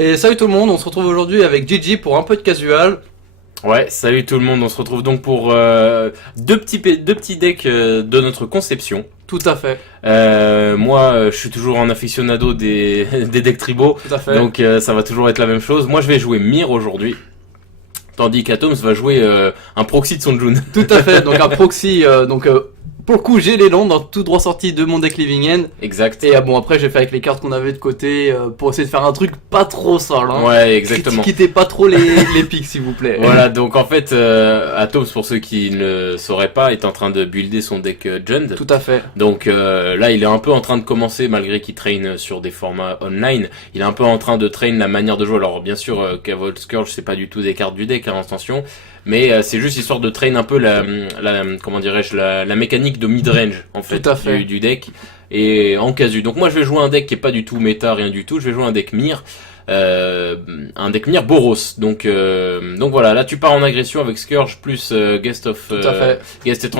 Et salut tout le monde, on se retrouve aujourd'hui avec Gigi pour un peu de casual. Ouais, salut tout le monde, on se retrouve donc pour deux petits decks de notre conception. Tout à fait. Moi, je suis toujours un aficionado des decks tribaux, Tout à fait. donc ça va toujours être la même chose. Moi, je vais jouer Myr aujourd'hui, tandis qu'Atoms va jouer un proxy de son June. Tout à fait, donc un proxy, pour le coup j'ai les landes dans tout droit sorti de mon deck Living End. Exact. Et bon après j'ai fait avec les cartes qu'on avait de côté pour essayer de faire un truc pas trop sale. Hein. Ouais, exactement. Quittez pas trop les pics s'il vous plaît. Voilà, donc en fait, Atoms, pour ceux qui ne le sauraient pas, est en train de builder son deck Jund. Tout à fait. Donc là, il est un peu en train de commencer, malgré qu'il traîne sur des formats online. Il est un peu en train de traîner la manière de jouer. Alors bien sûr, Cavol Scourge, c'est pas du tout des cartes du deck, hein, attention. Mais c'est juste histoire de traîner un peu comment dirais-je, la mécanique de mid-range en fait, Tout à fait. du deck. Et en casu. Donc moi je vais jouer un deck qui est pas du tout méta, rien du tout. Je vais jouer un deck Myr. Un deck Myr Boros. Donc voilà, là tu pars en agression avec Scourge plus Guest Bah,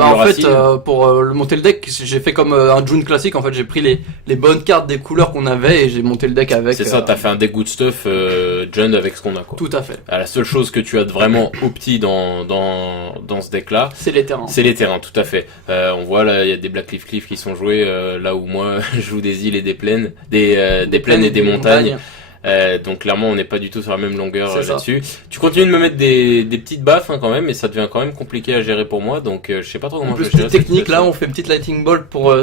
en fait, Racine. pour monter le deck, j'ai fait comme un June classique. En fait, j'ai pris les bonnes cartes des couleurs qu'on avait et j'ai monté le deck avec. C'est ça, t'as fait un deck good stuff Jund avec ce qu'on a quoi. Tout à fait. La seule chose que tu as de vraiment opti dans ce deck là, C'est les terrains. c'est les terrains, tout à fait. On voit là, il y a des Black Cliff qui sont joués, là où moi je joue des îles et des plaines, des plaines et des montagnes. Donc clairement on n'est pas du tout sur la même longueur là-dessus. Tu continues de me mettre des petites baffes hein, quand même, et ça devient quand même compliqué à gérer pour moi, donc je sais pas trop comment En plus, je vais gérer petite cette technique, là, situation. on fait une petite lightning bolt pour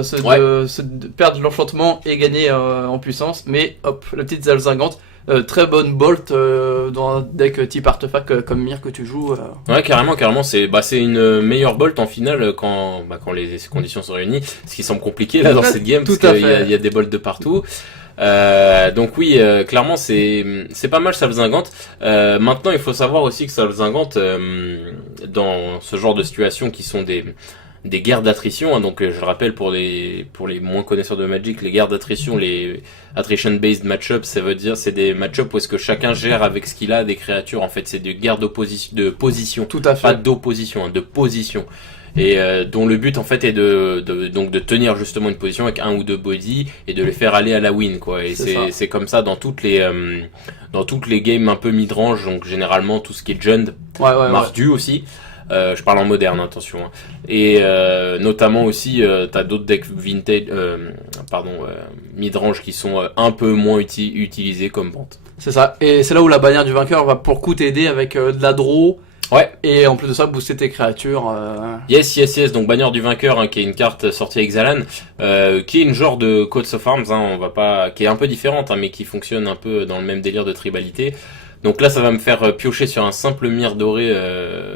perdre l'enchantement et gagner en puissance. Mais hop, la petite Zalzingante, très bonne bolt dans un deck type artefact comme Myr que tu joues. Ouais, carrément, c'est une meilleure bolt en finale quand les conditions sont réunies, ce qui semble compliqué là dans cette game, Tout parce à qu'il fait. y a des bolts de partout. Donc oui, clairement c'est pas mal Salzingante. Maintenant il faut savoir aussi que Salzingante, dans ce genre de situation qui sont des guerres d'attrition, hein, donc je le rappelle pour les moins connaisseurs de Magic, les guerres d'attrition, les attrition based matchups, ça veut dire c'est des matchups où est-ce que chacun gère avec ce qu'il a des créatures, en fait c'est des guerres de position, Tout à pas fait. d'opposition, hein, de position. Et dont le but en fait est donc de tenir justement une position avec un ou deux body et de les faire aller à la win quoi. Et C'est ça. c'est comme ça dans toutes les games un peu mid-range, donc généralement tout ce qui est Jund, Ouais. Mardu aussi. Je parle en moderne, attention. Hein. Et notamment aussi, t'as d'autres decks vintage, mid-range qui sont un peu moins utilisés comme Pente. C'est ça. Et c'est là où la bannière du vainqueur va pour le coup t'aider avec de la draw. Ouais. Et en plus de ça, booster tes créatures. Yes. Donc bannière du vainqueur, hein, qui est une carte sortie avec Xalan, qui est une genre de Coats of Arms, hein, on va pas, qui est un peu différente, hein, mais qui fonctionne un peu dans le même délire de tribalité. Donc là, ça va me faire piocher sur un simple Myr doré,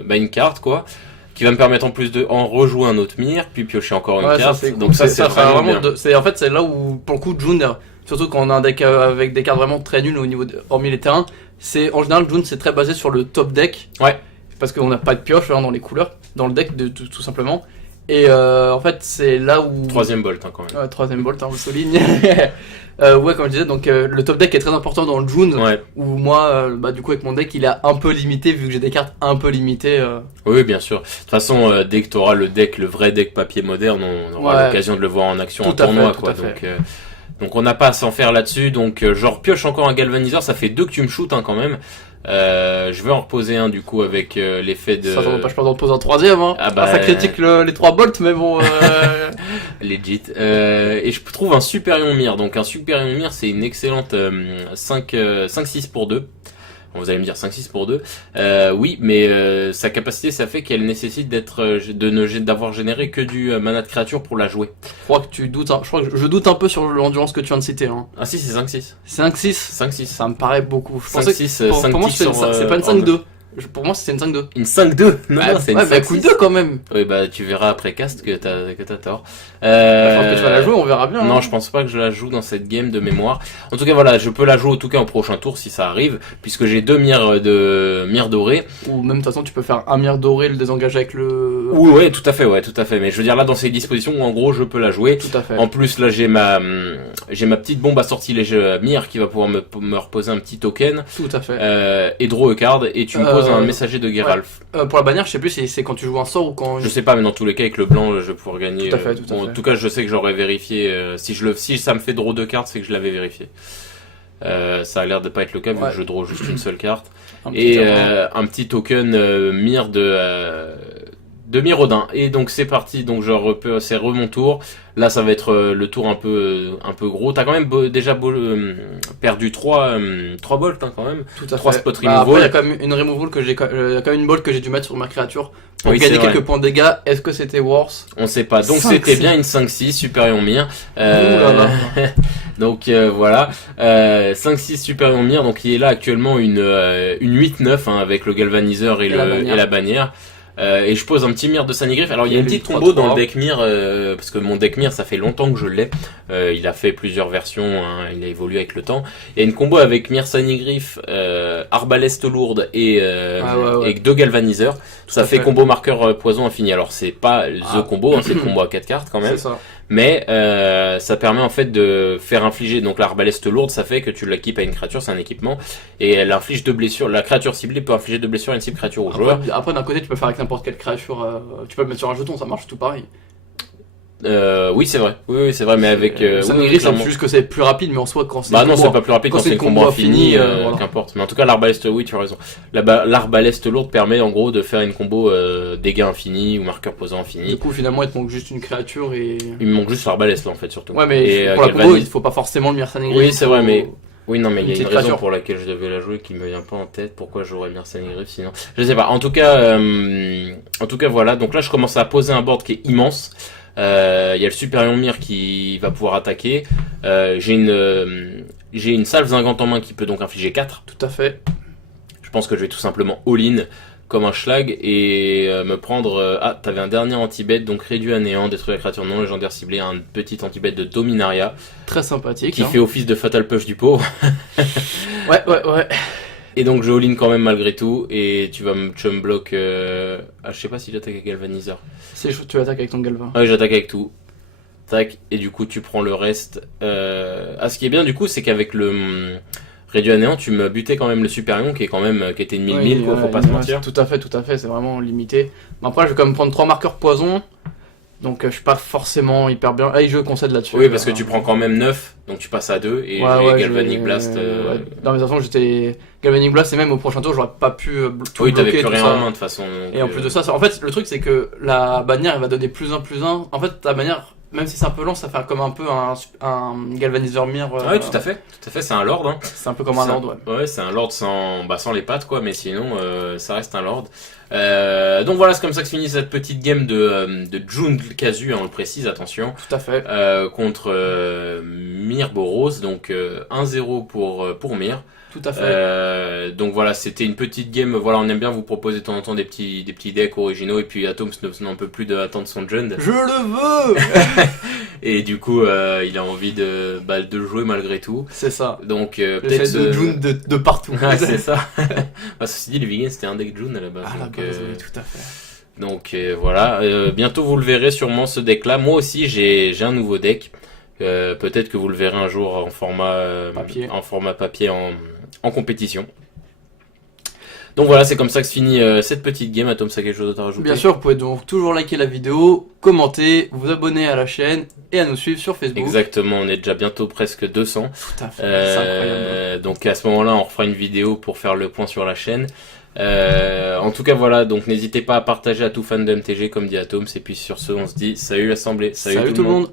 une carte quoi, qui va me permettre en plus de en rejouer un autre Myr, puis piocher encore une Ouais, carte. ça c'est cool. Donc ça c'est vraiment bien. En fait, c'est là où pour le coup June, surtout quand on a un deck avec des cartes vraiment très nulles au niveau hormis les terrains, c'est en général June c'est très basé sur le top deck. Ouais. Parce qu'on n'a pas de pioche hein, dans les couleurs, dans le deck tout simplement. Et en fait c'est là où... Troisième bolt hein, quand même. Ouais, troisième bolt, hein, on le souligne. Ouais, comme je disais, donc le top deck est très important dans le June. Ouais. Où moi, du coup avec mon deck il est un peu limité vu que j'ai des cartes un peu limitées. Oui, bien sûr. De toute façon, dès que tu auras le vrai deck papier moderne, on aura l'occasion de le voir en action en tournoi, quoi. Donc on n'a pas à s'en faire là-dessus. Donc je repioche encore un galvaniseur. Ça fait 2 que tu me shootes hein, quand même. Je vais en reposer un du coup avec l'effet de... Ça t'en pas, je peux en poser un troisième. Hein. Ah bah, ça critique les 3 bolts, mais bon. Legit. Et je trouve un Superion Myr. Donc un Superion Myr, c'est une excellente 5-6 pour 2. Bon, vous allez me dire 5-6 pour 2. Oui, mais sa capacité, ça fait qu'elle nécessite d'avoir généré que du mana de créature pour la jouer. Je crois que tu doutes. Je crois que je doute un peu sur l'endurance que tu viens de citer. Hein. Ah si, c'est 5-6. 5-6 5-6. Ça me paraît beaucoup. Je pensais 5-6, pour 5 moi, ticks sur, c'est pas une 5-2. Pour moi, c'était une 5-2. Une 5-2. Non, c'est une 5-6. Coup 2 quand même. Oui, bah tu verras après cast que t'as tort. Je pense que tu vas la jouer, on verra bien. Non, hein. je pense pas que je la joue dans cette game de mémoire. En tout cas, voilà, je peux la jouer en tout cas au prochain tour si ça arrive, puisque j'ai 2 Myr dorés. Ou même de toute façon, tu peux faire un Myr doré, le désengager avec le. Oui, ouais, tout à fait. Mais je veux dire là dans ces dispositions où en gros je peux la jouer. Tout à fait. En plus là j'ai ma petite bombe à sortie léger Myr qui va pouvoir me reposer un petit token. Tout à fait. Et draw a card et tu me poses un messager de Geralf. Pour la bannière, je sais plus si c'est quand tu joues un sort ou quand. Je sais pas, mais dans tous les cas avec le blanc je vais pouvoir gagner. Tout à fait, En tout cas je sais que j'aurais vérifié. Si ça me fait draw de cartes, c'est que je l'avais vérifié. Ça a l'air de pas être le cas vu que je draw juste une seule carte. Un petit token Mire de Miraudin. Et donc c'est parti, donc c'est mon tour. Là ça va être le tour un peu gros. T'as quand même déjà perdu 3 bolts quand même. Tout à fait. 3 spot removal. Après il y a quand même une removal il y a quand même une bolt que j'ai dû mettre sur ma créature pour gagner quelques points de dégâts. Est-ce que c'était worse? On sait pas. Donc c'était bien une 5-6 Superior Mire. Donc voilà, 5-6 Superior Mire. Donc il est là actuellement une 8-9 avec le galvaniseur et la bannière. Et je pose un petit Mire de Sanigriffe. Alors il y a une petite combo dans le deck Mire, parce que mon deck Mire ça fait longtemps que je l'ai. Il a fait plusieurs versions, il a évolué avec le temps. Il y a une combo avec Mire Sanigriffe, Arbaleste lourde et 2 galvaniseurs. Ça fait combo marqueur poison infini. Alors c'est pas the combo, c'est le combo à 4 cartes quand même. C'est ça. Mais ça permet en fait de faire infliger, donc l'arbaleste lourde, ça fait que tu l'équipes à une créature, c'est un équipement, et elle inflige 2 blessures. La créature ciblée peut infliger 2 blessures à une cible créature au joueur. Après d'un côté tu peux faire avec n'importe quelle créature, tu peux le mettre sur un jeton, ça marche tout pareil. Oui c'est vrai, c'est vrai, mais avec Sanigriffe c'est juste que c'est plus rapide, mais en soi quand c'est non c'est pas plus rapide quand c'est une combo infini, voilà. Qu'importe. Mais en tout cas l'arbaleste, oui tu as raison. L'arbaleste lourde permet en gros de faire une combo dégâts infini ou marqueur posant infini. Du coup finalement il te manque juste une créature et il me manque juste l'arbaleste là en fait surtout. Ouais mais pour la combo il faut pas forcément le Mire Sanigriffe. Oui c'est vrai, mais oui, non, mais il y a une raison créature pour laquelle je devais la jouer qui me vient pas en tête. Pourquoi j'aurais Mire Sanigriffe sinon? Je sais pas. En tout cas, voilà. Donc là, je commence à poser un board qui est immense. Il y a le Superior Mire qui va pouvoir attaquer. J'ai une salve zingante en main qui peut donc infliger 4. Tout à fait. Je pense que je vais tout simplement all-in comme un schlag et me prendre... t'avais un dernier anti-bet, donc réduit à néant, détruire la créature non légendaire ciblée, un petit anti-bet de Dominaria. Très sympathique. Qui fait office de Fatal Push du pauvre. Ouais. Et donc je all-in quand même malgré tout, et tu vas me chum block... je sais pas si j'attaque avec Galvaniseur. Tu attaques avec ton Galvin. Ouais, j'attaque avec tout. Tac, et du coup tu prends le reste. Ce qui est bien du coup, c'est qu'avec le... réduit à néant, tu me butais quand même le Superion qui était une 1000-1000, faut pas se mentir. Tout à fait, c'est vraiment limité. Mais après, je vais quand même prendre 3 marqueurs poison, donc je suis pas forcément hyper bien. Je concède là-dessus. Oui, parce que tu prends quand même 9, donc tu passes à 2, et Galvanic Blast. Non, mais de toute façon, j'étais Galvanic Blast, et même au prochain tour, j'aurais pas pu tout bloquer. Oui, t'avais plus rien en main de toute façon. Et en plus de ça, en fait, le truc, c'est que la bannière, elle va donner +1/+1. En fait, ta bannière, même si c'est un peu lent, ça fait comme un peu un galvaniseur Mire. Ouais, tout à fait, c'est un lord. C'est un peu comme un lord, ouais. Ouais, c'est un lord sans les pattes, quoi, mais sinon, ça reste un lord. Donc voilà, c'est comme ça que se finit cette petite game de June Kazu, on le précise, attention. Tout à fait. Contre Mire Boros, donc 1-0 pour Mire. Tout à fait. Donc voilà, c'était une petite game. Voilà, on aime bien vous proposer de temps en temps des petits decks originaux, et puis Atoms n'en peut plus d'attendre son Jund. Je le veux. Et du coup, il a envie de jouer malgré tout. C'est ça. Donc peut-être de June de partout. Ouais, c'est ça. Ceci dit, le Vegan c'était un deck June à la base. Oui, tout à fait. Donc voilà, bientôt vous le verrez sûrement ce deck là. Moi aussi j'ai un nouveau deck. Peut-être que vous le verrez un jour en format papier en compétition. Donc voilà, c'est comme ça que se finit cette petite game. Atom, ça a quelque chose d'autre à rajouter? Bien sûr, vous pouvez donc toujours liker la vidéo, commenter, vous abonner à la chaîne et à nous suivre sur Facebook. Exactement, on est déjà bientôt presque 200. Tout à fait, c'est incroyable. Donc à ce moment-là, on refera une vidéo pour faire le point sur la chaîne. En tout cas voilà, donc n'hésitez pas à partager à tout fan de MTG comme dit Atoms, et puis sur ce on se dit salut l'assemblée, salut tout le monde.